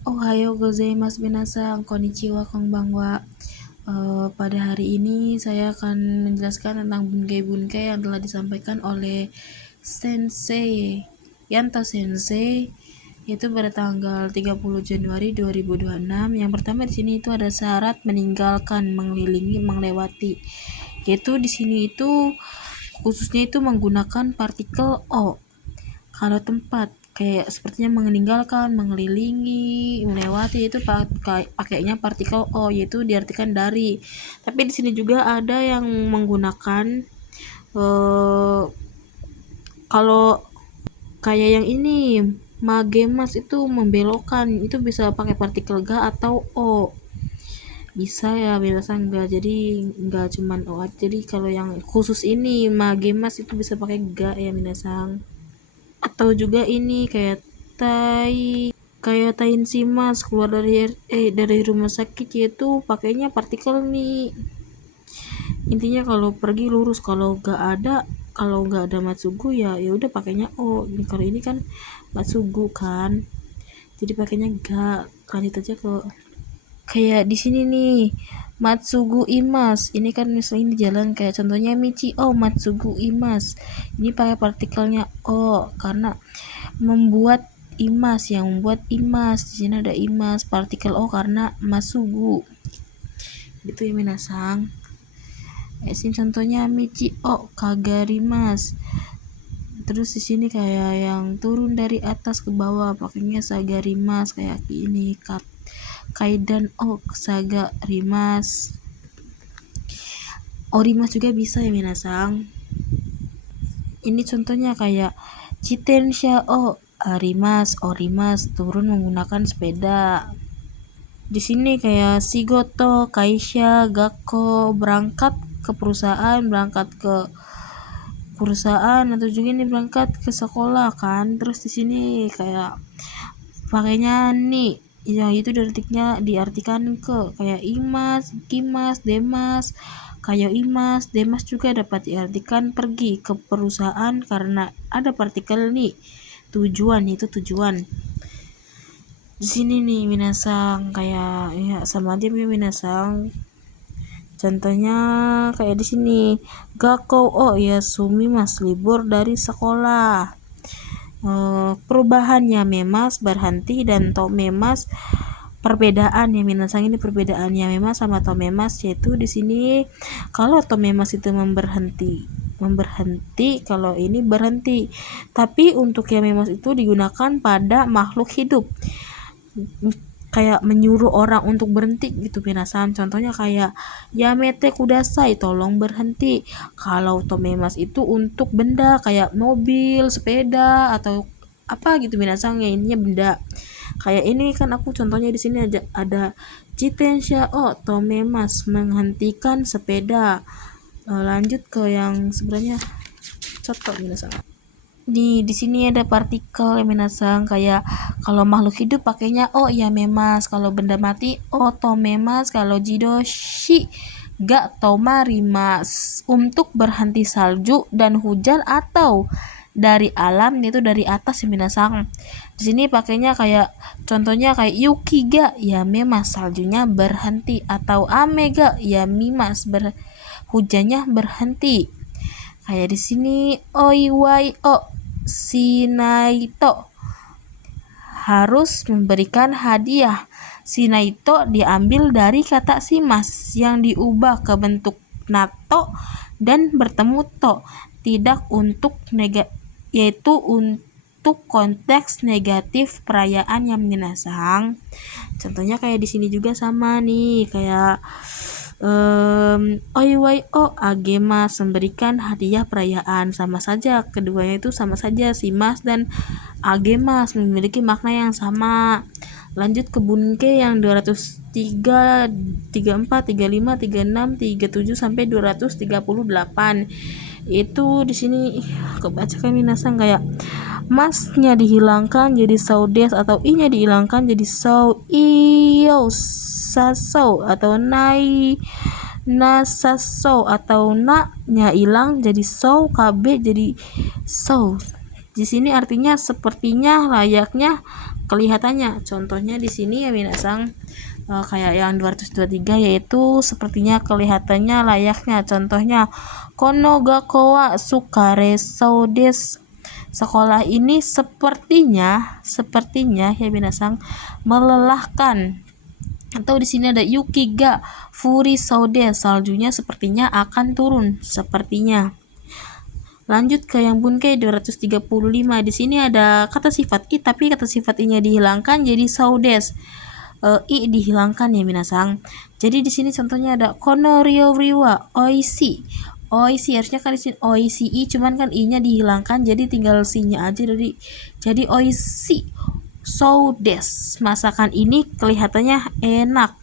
Ohayo gozaimasu minasan, konnichiwa, konbanwa. Pada hari ini saya akan menjelaskan tentang bunkai-bunkai yang telah disampaikan oleh Sensei Yanto Sensei, yaitu pada tanggal 30 Januari 2026. Yang pertama di sini itu ada syarat meninggalkan, mengelilingi, melewati. Yaitu di sini itu khususnya itu menggunakan partikel o. Kalau tempat kayak sepertinya meninggalkan, mengelilingi, melewati itu pakainya partikel o, yaitu diartikan dari. Tapi di sini juga ada yang menggunakan kalau kayak yang ini magemas itu membelokkan, itu bisa pakai partikel ga atau o. Bisa ya, biasa enggak, jadi enggak cuman o. Jadi kalau yang khusus ini magemas itu bisa pakai ga ya minasang. Atau juga ini kayak tain simas keluar dari rumah sakit, yaitu pakainya partikel nih. Intinya kalau pergi lurus, kalau nggak ada matsugu ya udah pakainya o. Kalau ini kan matsugu kan, jadi pakainya ga. Lanjut aja ke kayak di sini nih, Matsugu Imas. Ini kan misalnya ini jalan kayak contohnya Michi oh Matsugu Imas. Ini pakai partikelnya o karena membuat imas, yang membuat imas. Di sini ada imas, partikel o karena masugu. Gitu ya minasang. Sini contohnya Michi o Kagarimas. Terus di sini kayak yang turun dari atas ke bawah pakainya Sagarimas, kayak ini Kaidan o Sagarimas. Orimas juga bisa ya minasang. Ini contohnya kayak Chitensha o Arimas, Orimas, turun menggunakan sepeda. Di sini kayak Shigoto, Kaisha, Gakko, berangkat ke perusahaan atau juga ini berangkat ke sekolah kan. Terus di sini kayak pakainya nih, yang itu diartikan ke kayak imas, kimas, demas. Kayak imas, demas juga dapat diartikan pergi ke perusahaan karena ada partikel nih. Tujuan itu tujuan. Di sini nih minasang kayak ya sama aja minasang. Contohnya kayak di sini Gakko o yasumimasu, libur dari sekolah. Perubahannya memas berhenti dan tomemas perbedaan ya minasang. Ini perbedaannya memas sama tomemas, yaitu di sini kalau tomemas itu memberhenti, kalau ini berhenti. Tapi untuk yang memas itu digunakan pada makhluk hidup, kayak menyuruh orang untuk berhenti gitu minasang. Contohnya kayak yamete kudasai, tolong berhenti. Kalau tomemas itu untuk benda kayak mobil, sepeda atau apa gitu minasang, ya intinya benda. Kayak ini kan aku contohnya di sini ada Jitensha o tomemas, menghentikan sepeda. Lanjut ke yang sebenarnya contoh minasang. Di sini ada partikel ya minasang, kayak kalau makhluk hidup pakainya o ya memas, kalau benda mati o tomemas, kalau jidoshi ga tomarimas, untuk berhenti salju dan hujan atau dari alam, yaitu dari atas ya minasang. Di sini pakainya kayak contohnya kayak yuki ga ya memas, saljunya berhenti, atau ame ga ya mimas, hujannya berhenti. Kayak di sini oiwai o shinaito, harus memberikan hadiah. Shinaito diambil dari kata shimas yang diubah ke bentuk nato dan bertemu to, tidak untuk yaitu untuk konteks negatif perayaan yang minasang. Contohnya kayak di sini juga sama nih, kayak oiwai o agemas, memberikan hadiah perayaan. Sama saja, keduanya itu sama saja, simas dan agemas memiliki makna yang sama. Lanjut ke bunke yang 203, 34, 35, 36, 37 sampai 238. Itu di sini kebacakan minasang kayak masnya dihilangkan jadi saudes, atau i-nya dihilangkan jadi sau iyo sasau, atau nasasau, atau na-nya hilang jadi sau, kb jadi sau. Di sini artinya sepertinya, layaknya, kelihatannya. Contohnya di sini ya minasang, kayak yang 223 yaitu sepertinya, kelihatannya, layaknya. Contohnya kono gakowa sukare so desu. Sekolah ini sepertinya ya minasang melelahkan. Atau di sini ada yuki ga furi so desu. Saljunya sepertinya akan turun, sepertinya. Lanjut ke yang bunkei 235. Di sini ada kata sifat i, tapi kata sifat i-nya dihilangkan jadi so desu. I dihilangkan ya minasang. Jadi di sini contohnya ada kono ryori wa oishi. Oishi harusnya kan di sini oishi, cuman kan i-nya dihilangkan jadi tinggal si-nya aja, jadi oishi. So desu. Masakan ini kelihatannya enak.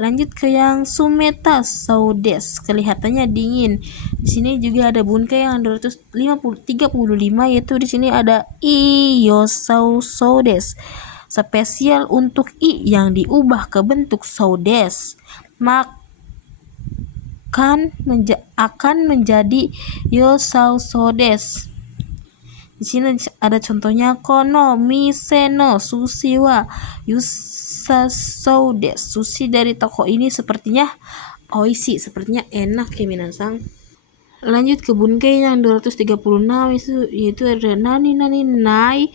Lanjut ke yang sumeta so desu, kelihatannya dingin. Di sini juga ada bunkei yang 235, yaitu di sini ada iyo so desu. Spesial untuk i yang diubah ke bentuk so desu, akan menjadi yo so desu. Di sini ada contohnya kono mise no sushi wa yusaso desu. Sushi dari toko ini sepertinya oishi, sepertinya enak ya minasang. Lanjut ke bunkei yang 236, yaitu ada nani nai.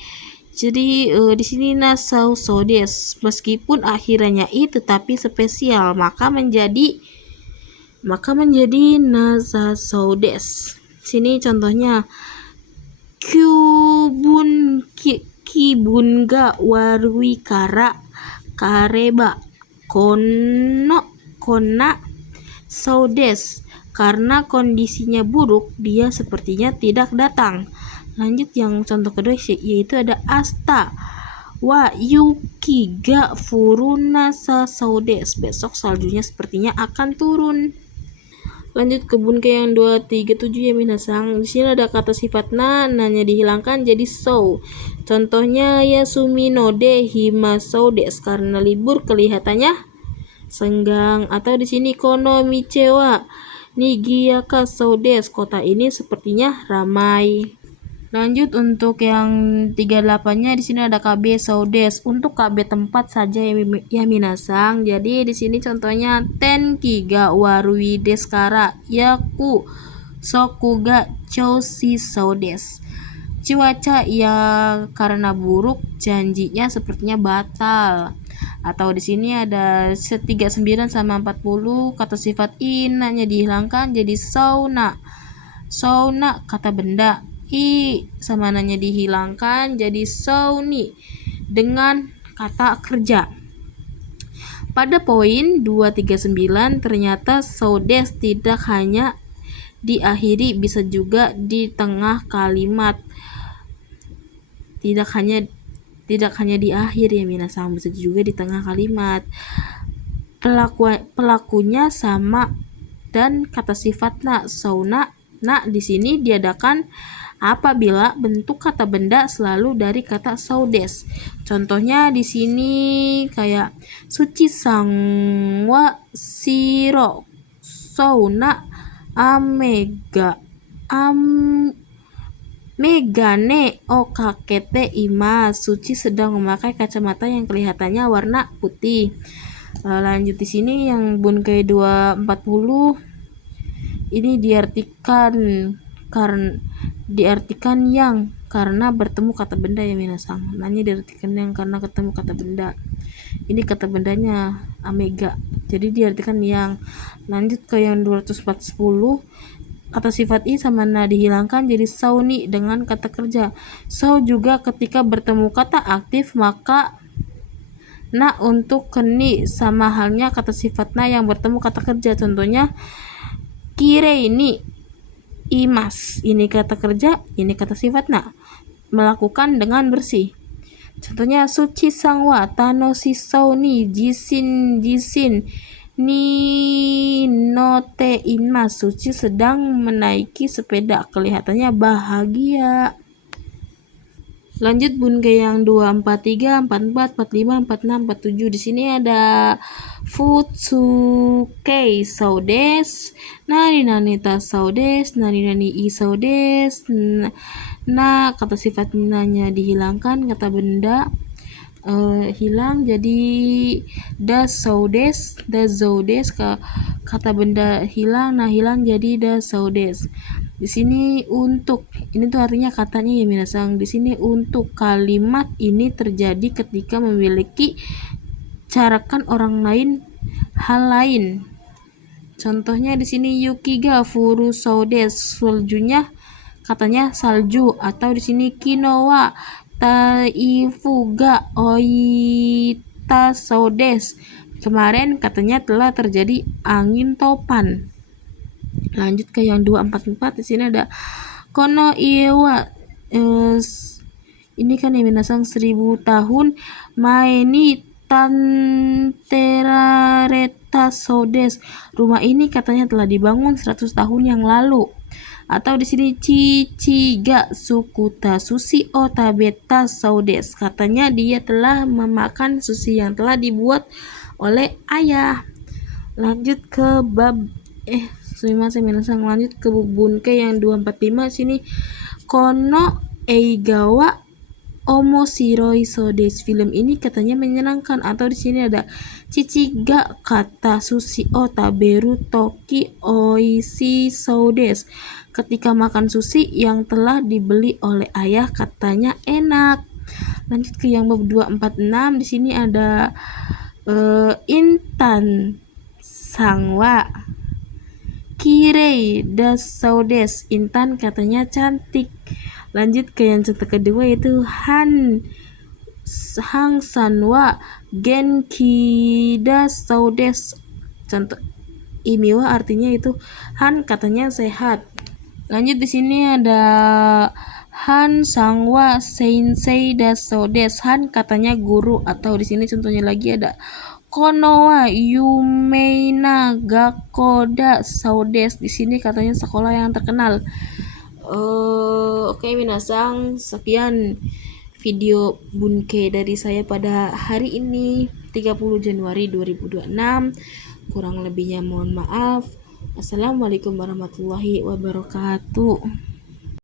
Jadi di sini nasau so desu. Meskipun akhirannya i tetapi spesial, maka menjadi nasa so desu. Sini contohnya kibun ga warui kara kareba konna so desu. Karena kondisinya buruk, dia sepertinya tidak datang. Lanjut yang contoh kedua, yaitu ada asta wa yuki ga furunasa so desu. Besok saljunya sepertinya akan turun. Lanjut ke bunkei yang 237 ya minasang. Di sini ada kata sifat nanya dihilangkan jadi so. Contohnya yasumi no de hima so desu, karena libur kelihatannya senggang. Atau di sini kono miche wa nigiyaka so desu, kota ini sepertinya ramai. Lanjut untuk yang 38-nya, di sini ada KB so desu. Untuk KB tempat saja ya minasang. Jadi di sini contohnya tenki ga warui desu kara yaku soku ga choushi so desu. Cuaca yang karena buruk, janjinya sepertinya batal. Atau di sini ada 39 sama 40, kata sifat inanya dihilangkan jadi sauna. Sauna kata benda, i sama nanya dihilangkan jadi sauni dengan kata kerja. Pada poin 239 ternyata so desu tidak hanya diakhiri, bisa juga di tengah kalimat. Tidak hanya di akhir ya minasang, bisa juga di tengah kalimat. Pelakunya sama dan kata sifatnya sauna. Nah, di sini diadakan apabila bentuk kata benda selalu dari kata so desu. Contohnya di sini kayak suci sang wa shiro sauna megane o kakete imasu. Suci sedang memakai kacamata yang kelihatannya warna putih. Lanjut di sini yang bunkei 240, ini diartikan yang karena bertemu kata benda ya minasang. Nanya diartikan yang karena ketemu kata benda. Ini kata bendanya amega, jadi diartikan yang. Lanjut ke yang 240, kata sifat i sama na dihilangkan jadi sauni dengan kata kerja. So juga ketika bertemu kata aktif, maka na untuk keni sama halnya kata sifat na yang bertemu kata kerja. Contohnya kirei ni imas, ini kata kerja, ini kata sifat na, melakukan dengan bersih. Contohnya suci sang wa tanoshisou ni jisin ni note imas. Suci sedang menaiki sepeda, kelihatannya bahagia. Lanjut bunkei yang 243, 44, 45, 46, 47. Di sini ada futsukei so desu, nani ta so desu, nani i so desu. Nah, kata sifat nanya dihilangkan, kata benda hilang jadi das saudes, kata benda hilang, nah hilang jadi das saudes. Di sini untuk, ini tuh artinya katanya ya minasang. Di sini untuk kalimat ini terjadi ketika memiliki carakan orang lain hal lain. Contohnya di sini yuki ga furu saudes, saljunya katanya salju, atau di sini kinowa taifu ga oita saudes, kemarin katanya telah terjadi angin topan. Lanjut ke yang 244, di sini ada kono iwa, ini kan yang minasang 1000 tahun mae ni tanterareta sodes, rumah ini katanya telah dibangun 100 tahun yang lalu. Atau di sini Chichiga sukuta sushi o tabeta saudes, katanya dia telah memakan sushi yang telah dibuat oleh ayah. Lanjut ke bab lanjut ke bunke yang 245. Sini kono eigawa omoshiroi sodes, film ini katanya menyenangkan. Atau di sini ada Chichiga kata sushi o taberu toki oishi sodes, ketika makan sushi yang telah dibeli oleh ayah katanya enak. Lanjut ke yang bab 246. Di sini ada intan sangwa kirei das saudes, intan katanya cantik. Lanjut ke yang contoh kedua yaitu hang sanwa genki das saudes, contoh imiwa artinya itu han katanya sehat. Lanjut di sini ada han sangwa sensei das saudes, han katanya guru. Atau di sini contohnya lagi ada kono wa yumeina gakoda saudes, di sini katanya sekolah yang terkenal. Oke minasang, sekian video bunke dari saya pada hari ini 30 Januari 2026. Kurang lebihnya mohon maaf. Assalamualaikum warahmatullahi wabarakatuh.